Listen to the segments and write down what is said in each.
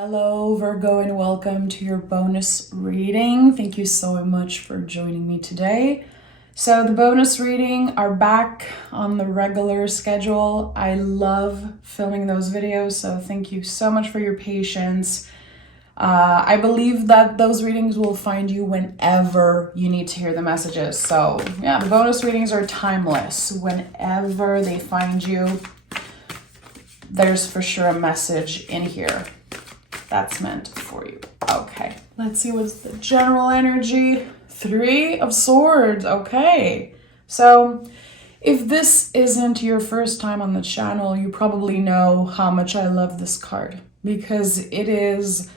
Hello, Virgo, and welcome to your bonus reading. Thank you so much for joining me today. So the bonus reading are back on the regular schedule. I love filming those videos, so thank you so much for your patience. I believe that those readings will find you whenever you need to hear the messages. So yeah, the bonus readings are timeless. Whenever they find you, there's for sure a message in here that's meant for you. Okay, let's see what's the general energy. 3 of Swords. Okay, so if this isn't your first time on the channel, you probably know how much I love this card because it is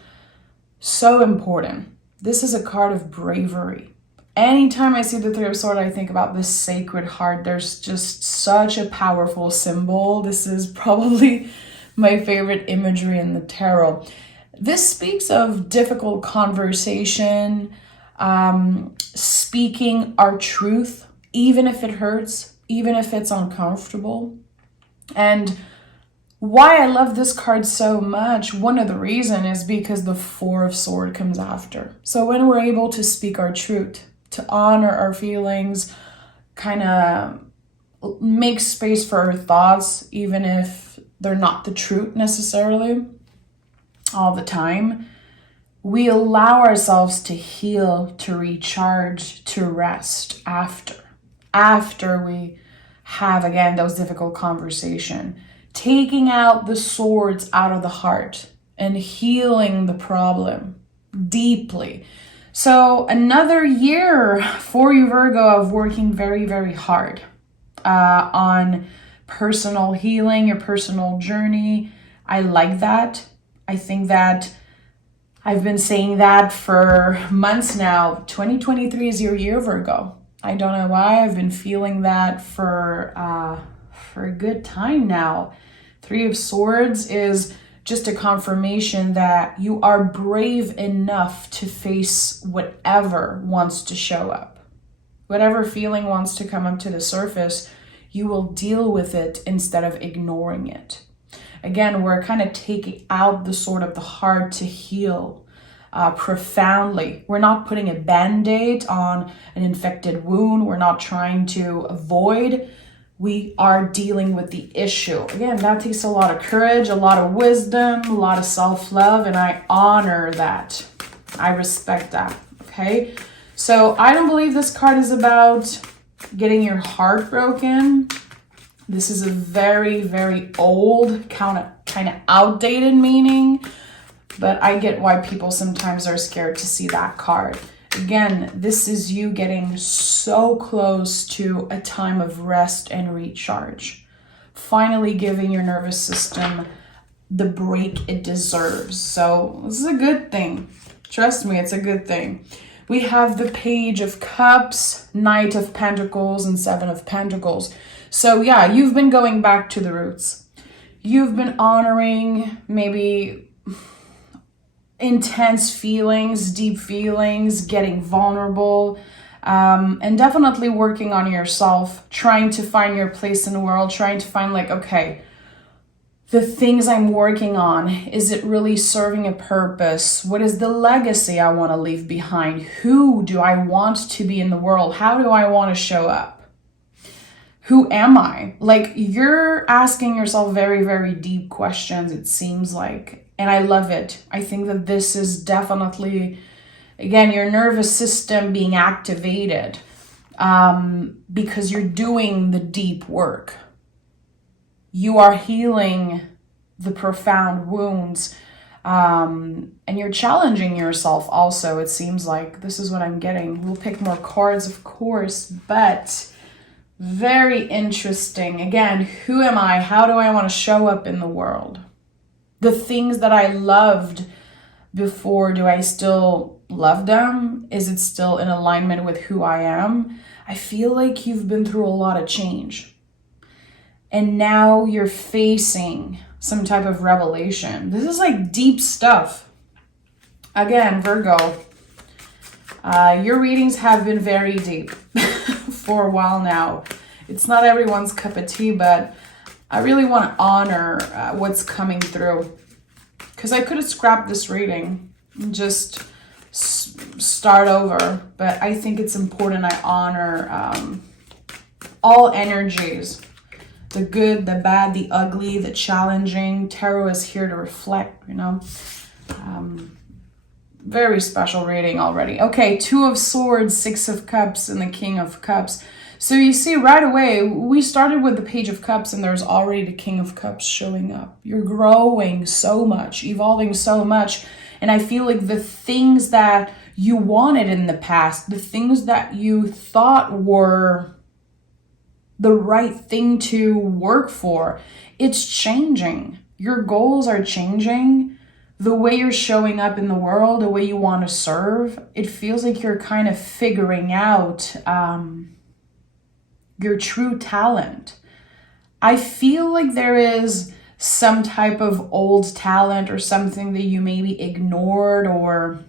so important. This is a card of bravery. Anytime I see the 3 of Swords, I think about this Sacred Heart. There's just such a powerful symbol. This is probably my favorite imagery in the tarot. This speaks of difficult conversation, speaking our truth, even if it hurts, even if it's uncomfortable. And why I love this card so much, one of the reasons is because the 4 of Swords comes after. So when we're able to speak our truth, to honor our feelings, kind of make space for our thoughts, even if they're not the truth necessarily all the time, we allow ourselves to heal, to recharge, to rest after we have, again, those difficult conversations. Taking out the swords out of the heart and healing the problem deeply. So another year for you, Virgo, of working very, very hard on personal healing, your personal journey. I like that. I think that I've been saying that for months now. 2023 is your year, Virgo. I don't know why. I've been feeling that for a good time now. 3 of Swords is just a confirmation that you are brave enough to face whatever wants to show up. Whatever feeling wants to come up to the surface, you will deal with it instead of ignoring it. Again, we're kind of taking out the sword of the heart to heal profoundly. We're not putting a band-aid on an infected wound. We're not trying to avoid. We are dealing with the issue. Again, that takes a lot of courage, a lot of wisdom, a lot of self-love, and I honor that. I respect that, okay? So I don't believe this card is about getting your heart broken. This is a very, very old, kind of outdated meaning, but I get why people sometimes are scared to see that card. Again, this is you getting so close to a time of rest and recharge. Finally giving your nervous system the break it deserves. So this is a good thing. Trust me, it's a good thing. We have the Page of Cups, Knight of Pentacles, and 7 of Pentacles. So yeah, you've been going back to the roots. You've been honoring maybe intense feelings, deep feelings, getting vulnerable, and definitely working on yourself, trying to find your place in the world, trying to find like, okay, the things I'm working on, is it really serving a purpose? What is the legacy I want to leave behind? Who do I want to be in the world? How do I want to show up? Who am I? Like, you're asking yourself very, very deep questions, it seems like. And I love it. I think that this is definitely, again, your nervous system being activated because you're doing the deep work. You are healing the profound wounds and you're challenging yourself also, it seems like. This is what I'm getting. We'll pick more cards, of course, but very interesting. Again, who am I? How do I want to show up in the world? The things that I loved before, do I still love them? Is it still in alignment with who I am? I feel like you've been through a lot of change. And now you're facing some type of revelation. This is like deep stuff. Again, Virgo, your readings have been very deep for a while now. It's not everyone's cup of tea, but I really want to honor what's coming through. because I could have scrapped this reading and just start over, but I think it's important I honor all energies, the good, the bad, the ugly, the challenging. Tarot is here to reflect, you know. Very special reading already. Okay, Two of Swords, Six of Cups, and the King of Cups. So you see right away, we started with the Page of Cups and there's already the King of Cups showing up. You're growing so much, evolving so much. And I feel like the things that you wanted in the past, the things that you thought were the right thing to work for, it's changing. Your goals are changing. The way you're showing up in the world, the way you want to serve, it feels like you're kind of figuring out your true talent. I feel like there is some type of old talent or something that you maybe ignored or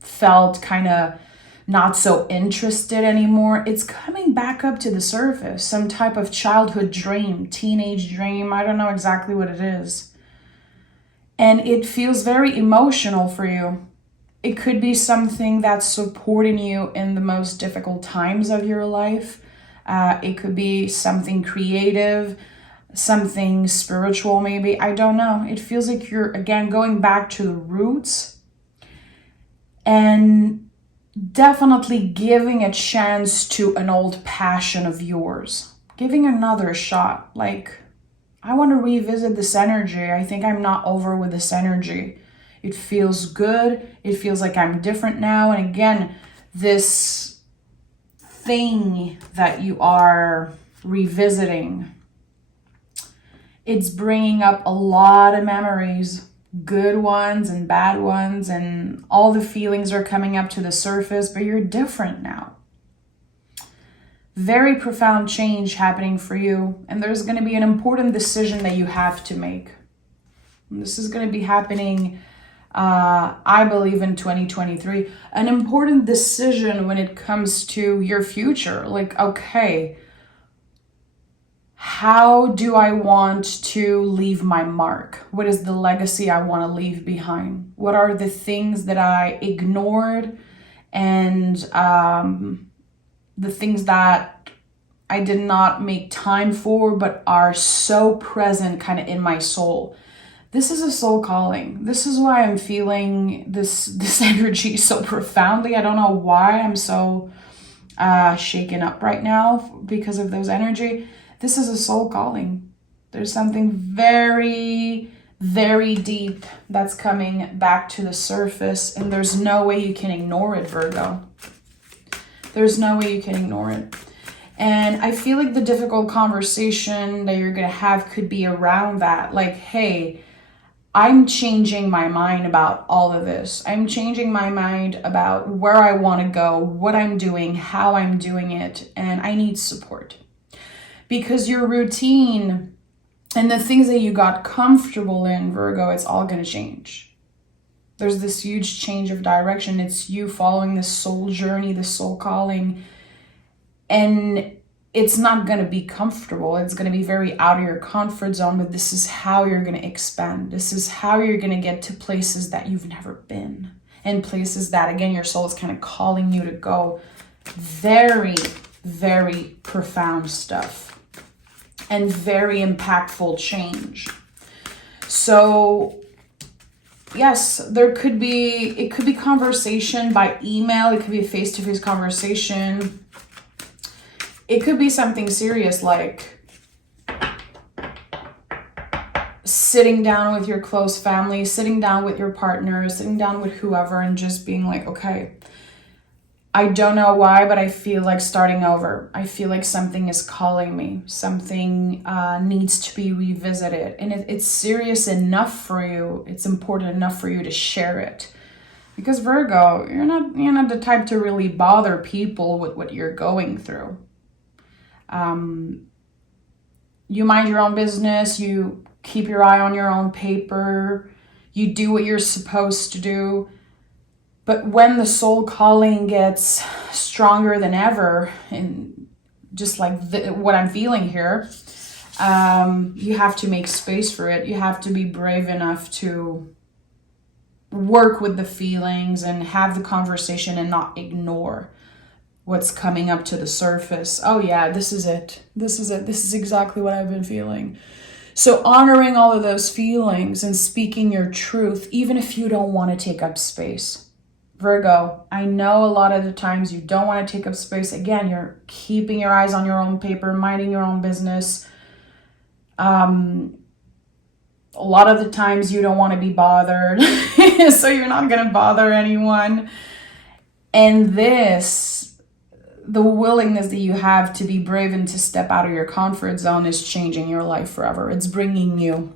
felt kind of not so interested anymore. It's coming back up to the surface. Some type of childhood dream, teenage dream. I don't know exactly what it is. And it feels very emotional for you. It could be something that's supporting you in the most difficult times of your life. It could be something creative, something spiritual maybe. I don't know. It feels like you're, again, going back to the roots and definitely giving a chance to an old passion of yours. Giving another shot. Like, I want to revisit this energy. I think I'm not over with this energy. It feels good. It feels like I'm different now. And again, this thing that you are revisiting, it's bringing up a lot of memories, good ones and bad ones, and all the feelings are coming up to the surface, but you're different now. Very profound change happening for you, and there's going to be an important decision that you have to make. And this is going to be happening, I believe, in 2023. An important decision when it comes to your future. Like, okay, how do I want to leave my mark? What is the legacy I want to leave behind? What are the things that I ignored and the things that I did not make time for but are so present kind of in my soul? This is a soul calling. This is why I'm feeling this energy so profoundly. I don't know why I'm so shaken up right now because of those energy. This is a soul calling. There's something very, very deep that's coming back to the surface, and there's no way you can ignore it, Virgo. There's no way you can ignore it. And I feel like the difficult conversation that you're going to have could be around that. Like, hey, I'm changing my mind about all of this. I'm changing my mind about where I want to go, what I'm doing, how I'm doing it, and I need support. Because your routine and the things that you got comfortable in, Virgo, it's all going to change. There's this huge change of direction. It's you following this soul journey, this soul calling. And it's not going to be comfortable. It's going to be very out of your comfort zone, but this is how you're going to expand. This is how you're going to get to places that you've never been. And places that, again, your soul is kind of calling you to go. Very, very profound stuff. And very impactful change. So yes, it could be conversation by email. It could be a face-to-face conversation. It could be something serious like sitting down with your close family, sitting down with your partner, sitting down with whoever and just being like, okay, I don't know why, but I feel like starting over. I feel like something is calling me. Something needs to be revisited. And it's serious enough for you. It's important enough for you to share it. Because Virgo, you're not the type to really bother people with what you're going through. You mind your own business. You keep your eye on your own paper. You do what you're supposed to do. But when the soul calling gets stronger than ever, and just like what I'm feeling here, You have to make space for it. You have to be brave enough to work with the feelings and have the conversation and not ignore what's coming up to the surface. Oh yeah, this is it. This is it. This is exactly what I've been feeling. So honoring all of those feelings and speaking your truth, even if you don't want to take up space. Virgo, I know a lot of the times you don't want to take up space. Again, you're keeping your eyes on your own paper, minding your own business. A lot of the times you don't want to be bothered, so you're not going to bother anyone. And this, the willingness that you have to be brave and to step out of your comfort zone is changing your life forever. It's bringing you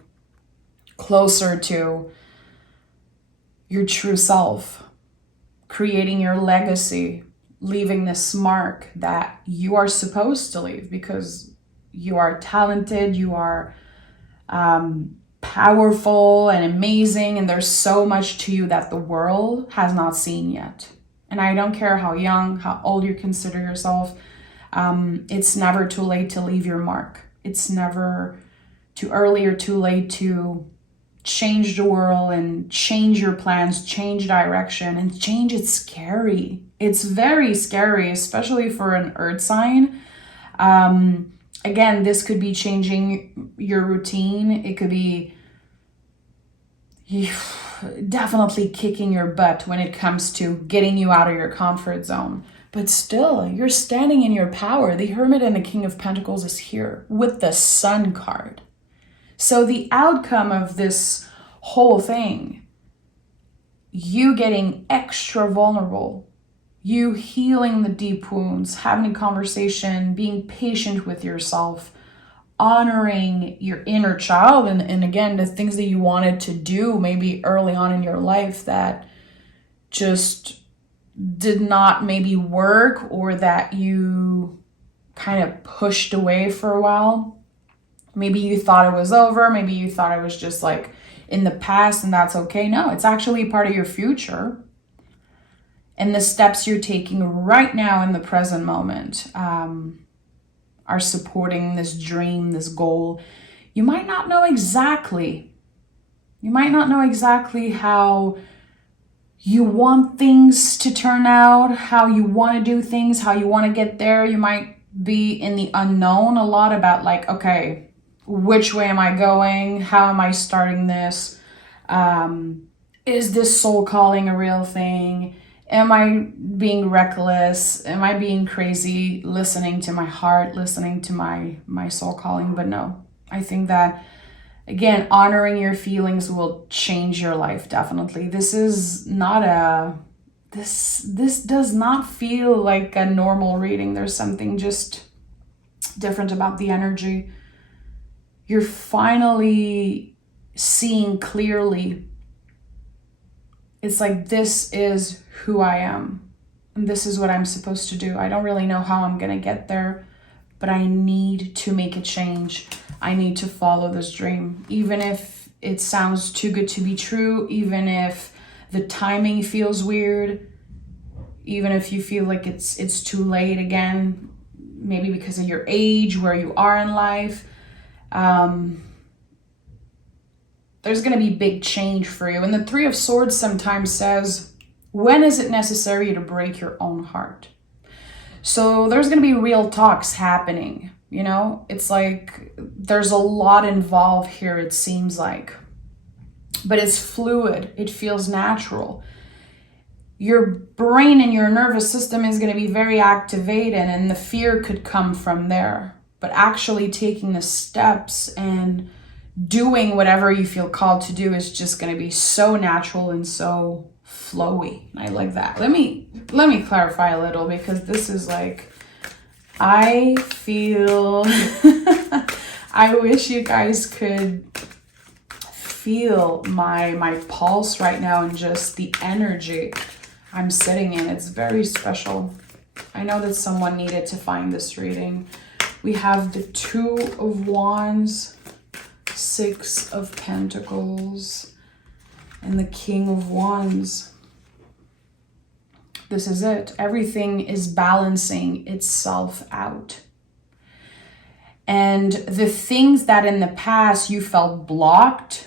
closer to your true self, creating your legacy, leaving this mark that you are supposed to leave because you are talented, you are powerful and amazing, and there's so much to you that the world has not seen yet. And I don't care how young, how old you consider yourself, it's never too late to leave your mark. It's never too early or too late to change the world and change your plans, change direction, and change. It's scary. It's very scary, especially for an earth sign. Again, this could be changing your routine. It could be definitely kicking your butt when it comes to getting you out of your comfort zone. But still, you're standing in your power. The Hermit and the King of Pentacles is here with the Sun card. So the outcome of this whole thing, you getting extra vulnerable, you healing the deep wounds, having a conversation, being patient with yourself, honoring your inner child, and again, the things that you wanted to do maybe early on in your life that just did not maybe work, or that you kind of pushed away for a while. Maybe you thought it was over. Maybe you thought it was just like in the past, and that's okay. No, it's actually part of your future. And the steps you're taking right now in the present moment are supporting this dream, this goal. You might not know exactly. You might not know exactly how you want things to turn out, how you want to do things, how you want to get there. You might be in the unknown a lot about like, okay, which way am I going? How am I starting this? Is this soul calling a real thing? Am I being reckless? Am I being crazy, listening to my heart, listening to my soul calling? But no, I think that, again, honoring your feelings will change your life, definitely. This is not this does not feel like a normal reading. There's something just different about the energy. You're finally seeing clearly. It's like, this is who I am, and this is what I'm supposed to do. I don't really know how I'm gonna get there, but I need to make a change. I need to follow this dream, even if it sounds too good to be true, even if the timing feels weird, even if you feel like it's too late again, maybe because of your age, where you are in life. There's going to be big change for you. And the Three of Swords sometimes says, when is it necessary to break your own heart? So there's going to be real talks happening, you know? It's like there's a lot involved here, it seems like. But it's fluid. It feels natural. Your brain and your nervous system is going to be very activated, and the fear could come from there. But actually taking the steps and doing whatever you feel called to do is just going to be so natural and so flowy. I like that. Let me clarify a little, because this is like, I feel I wish you guys could feel my pulse right now and just the energy I'm sitting in. It's very special. I know that someone needed to find this reading. We have the Two of Wands, Six of Pentacles, and the King of Wands. This is it. Everything is balancing itself out. And the things that in the past you felt blocked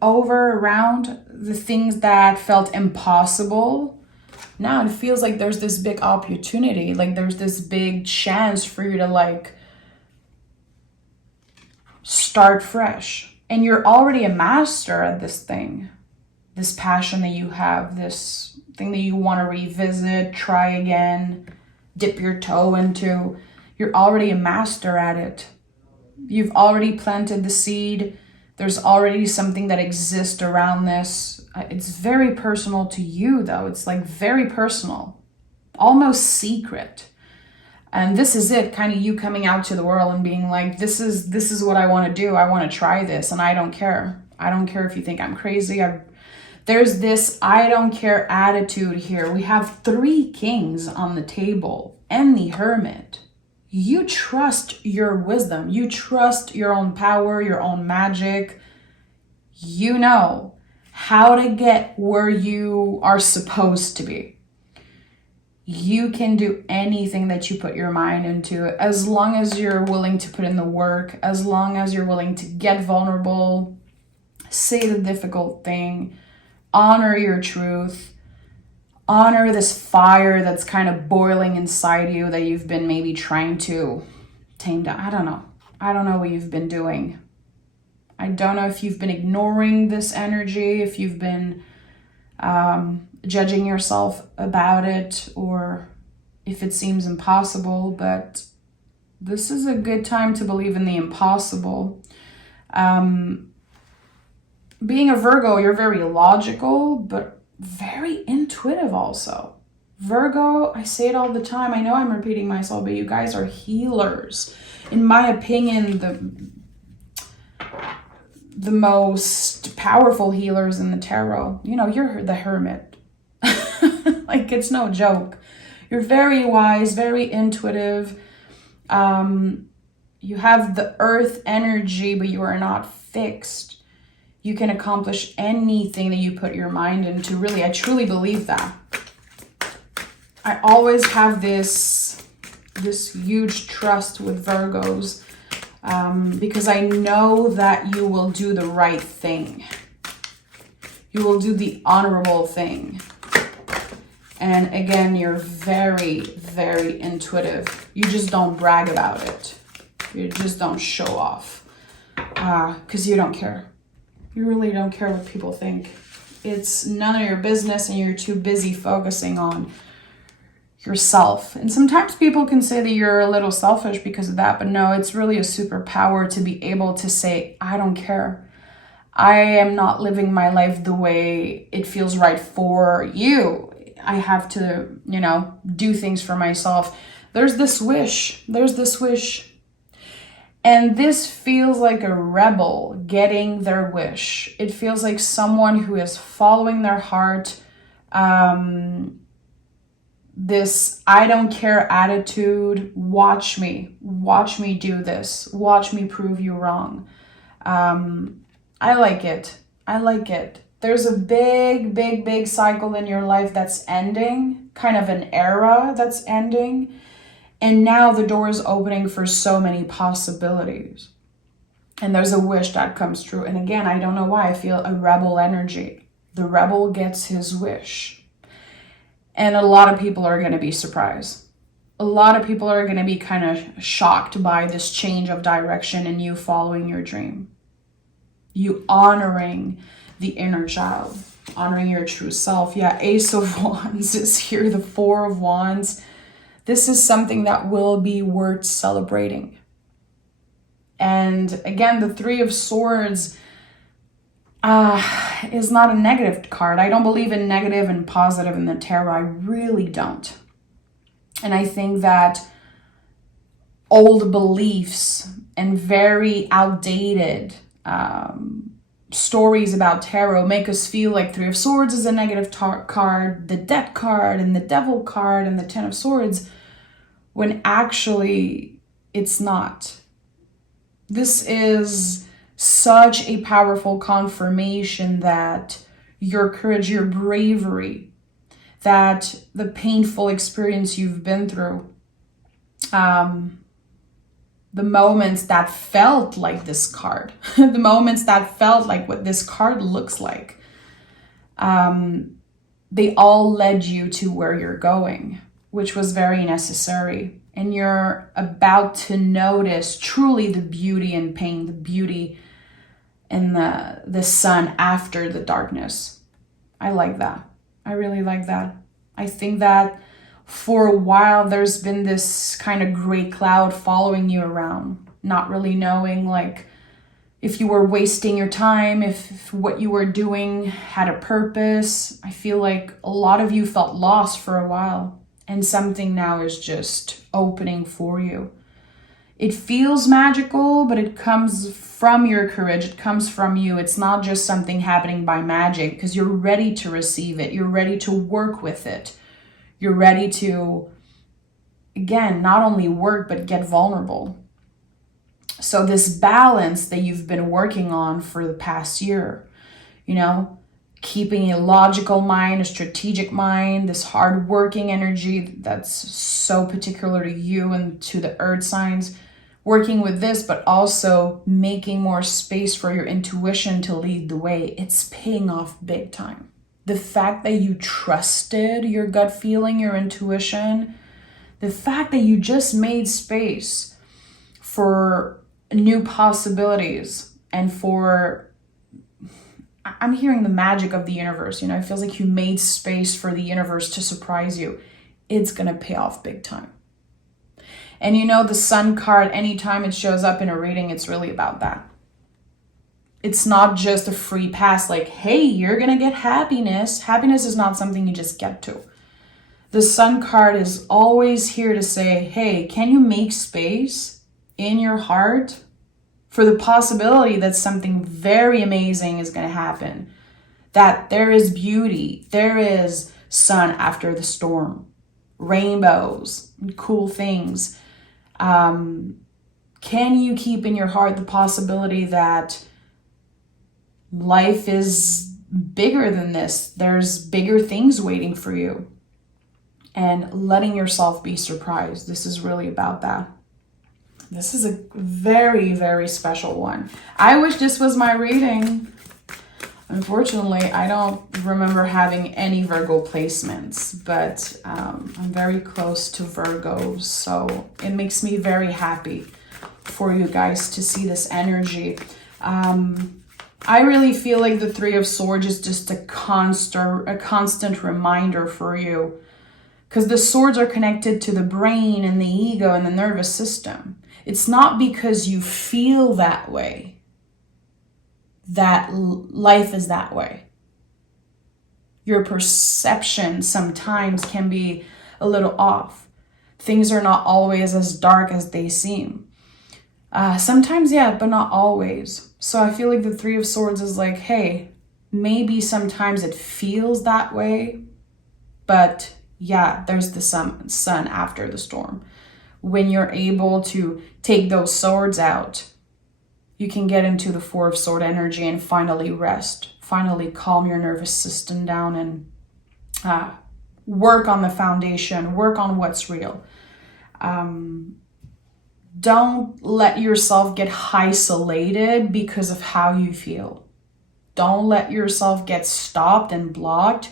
around, the things that felt impossible, now it feels like there's this big opportunity, like there's this big chance for you to like start fresh. And you're already a master at this thing, this passion that you have, this thing that you want to revisit, try again, dip your toe into. You're already a master at it. You've already planted the seed. There's already something that exists around this. It's very personal to you, though. It's like very personal, almost secret. And this is it, kind of you coming out to the world and being like, this is what I want to do. I want to try this, and I don't care. I don't care if you think I'm crazy. There's this I don't care attitude here. We have 3 kings on the table and the hermit. You trust your wisdom. You trust your own power, your own magic. You know how to get where you are supposed to be. You can do anything that you put your mind into, as long as you're willing to put in the work, as long as you're willing to get vulnerable, say the difficult thing, honor your truth, honor this fire that's kind of boiling inside you that you've been maybe trying to tame down. I don't know. I don't know what you've been doing. I don't know if you've been ignoring this energy, if you've been judging yourself about it, or if it seems impossible, but this is a good time to believe in the impossible. Being a Virgo, you're very logical, but very intuitive also. Virgo, I say it all the time. I know I'm repeating myself, but you guys are healers. In my opinion, the most powerful healers in the tarot. You know, you're the hermit. Like, it's no joke. You're very wise, very intuitive. You have the earth energy, but you are not fixed. You can accomplish anything that you put your mind into. Really, I truly believe that. I always have this huge trust with Virgos, because I know that you will do the right thing. You will do the honorable thing. And again, you're very, very intuitive. You just don't brag about it. You just don't show off, because you don't care. You really don't care what people think. It's none of your business, and you're too busy focusing on yourself. And sometimes people can say that you're a little selfish because of that, but no, it's really a superpower to be able to say, I don't care. I am not living my life the way it feels right for you. I have to, do things for myself. There's this wish. And this feels like a rebel getting their wish. It feels like someone who is following their heart. This I don't care attitude. Watch me do this. Watch me prove you wrong. I like it. There's a big, big, big cycle in your life that's ending, kind of an era that's ending. And now the door is opening for so many possibilities. And there's a wish that comes true. And again, I don't know why I feel a rebel energy. The rebel gets his wish. And a lot of people are going to be surprised. A lot of people are going to be kind of shocked by this change of direction and you following your dream. You honoring the inner child, honoring your true self. Yeah, Ace of Wands is here, the 4 of Wands. This is something that will be worth celebrating. And again, the 3 of Swords is not a negative card. I don't believe in negative and positive in the tarot. I really don't. And I think that old beliefs and very outdated stories about tarot make us feel like 3 of Swords is a negative card, the Death card and the Devil card and the 10 of Swords, when actually it's not. This is such a powerful confirmation that your courage, your bravery, that the painful experience you've been through, the moments that felt like this card, the moments that felt like what this card looks like, they all led you to where you're going, which was very necessary. And you're about to notice truly the beauty in pain, the beauty in the sun after the darkness. I like that. I really like that. I think that for a while there's been this kind of gray cloud following you around, not really knowing like if you were wasting your time, if what you were doing had a purpose. I feel like a lot of you felt lost for a while, and something now is just opening for you. It feels magical, but it comes from your courage. It comes from you. It's not just something happening by magic, because you're ready to receive it. You're ready to work with it. You're ready to, again, not only work, but get vulnerable. So this balance that you've been working on for the past year, keeping a logical mind, a strategic mind, this hard-working energy that's so particular to you and to the earth signs, working with this, but also making more space for your intuition to lead the way, it's paying off big time. The fact that you trusted your gut feeling, your intuition, the fact that you just made space for new possibilities and for, I'm hearing the magic of the universe, it feels like you made space for the universe to surprise you. It's going to pay off big time. And the sun card, anytime it shows up in a reading, it's really about that. It's not just a free pass like, hey, you're going to get happiness. Happiness is not something you just get to. The sun card is always here to say, hey, can you make space in your heart for the possibility that something very amazing is going to happen, that there is beauty, there is sun after the storm, rainbows, cool things. Can you keep in your heart the possibility that life is bigger than this? There's bigger things waiting for you, and letting yourself be surprised. This is really about that. This is a very, very special one. I wish this was my reading. Unfortunately, I don't remember having any Virgo placements, but I'm very close to Virgos, so it makes me very happy for you guys to see this energy. I really feel like the Three of Swords is just a constant reminder for you, because the swords are connected to the brain and the ego and the nervous system. It's not because you feel that way that life is that way. Your perception sometimes can be a little off. Things are not always as dark as they seem. Sometimes, yeah, but not always. So I feel like the Three of Swords is like, hey, maybe sometimes it feels that way, but yeah, there's the sun after the storm. When you're able to take those swords out, you can get into the Four of Swords energy and finally rest, finally calm your nervous system down and work on the foundation, work on what's real. Don't let yourself get isolated because of how you feel. Don't let yourself get stopped and blocked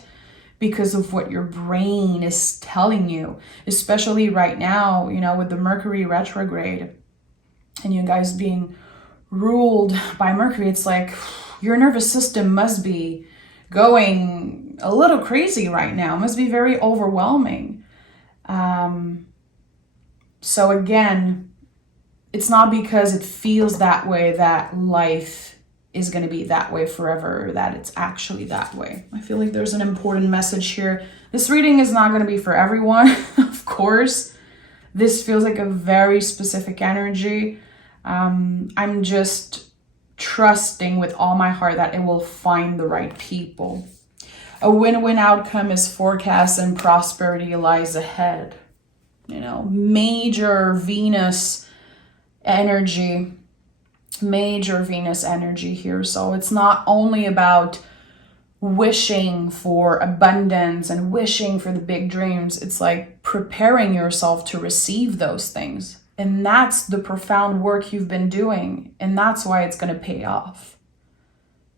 because of what your brain is telling you, especially right now, with the Mercury retrograde and you guys being ruled by Mercury. It's like your nervous system must be going a little crazy right now. It must be very overwhelming. So again, it's not because it feels that way that life is going to be that way forever, or that it's actually that way. I feel like there's an important message here. This reading is not going to be for everyone, of course. This feels like a very specific energy. I'm just trusting with all my heart that it will find the right people. A win-win outcome is forecast and prosperity lies ahead. Major Venus energy here. So it's not only about wishing for abundance and wishing for the big dreams. It's like preparing yourself to receive those things. And that's the profound work you've been doing. And that's why it's going to pay off.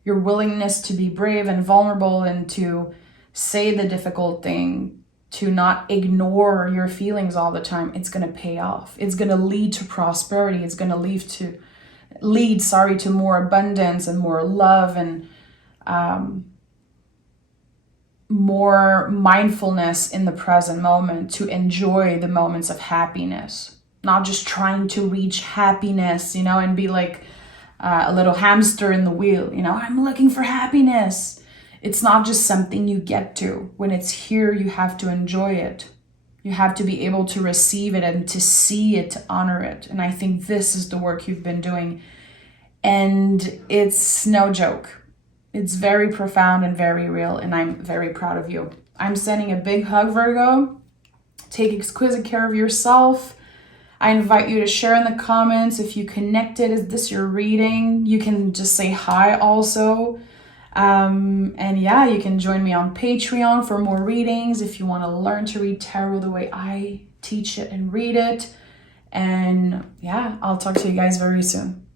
Your willingness to be brave and vulnerable and to say the difficult thing, to not ignore your feelings all the time, it's going to pay off. It's going to lead to prosperity. It's going to lead to more abundance and more love and more mindfulness in the present moment, to enjoy the moments of happiness. Not just trying to reach happiness, and be like a little hamster in the wheel, I'm looking for happiness. It's not just something you get to. When it's here, you have to enjoy it. You have to be able to receive it and to see it, to honor it. And I think this is the work you've been doing. And it's no joke. It's very profound and very real. And I'm very proud of you. I'm sending a big hug, Virgo. Take exquisite care of yourself. I invite you to share in the comments if you connected. Is this your reading? You can just say hi also. And yeah, you can join me on Patreon for more readings if you want to learn to read tarot the way I teach it and read it. And yeah, I'll talk to you guys very soon.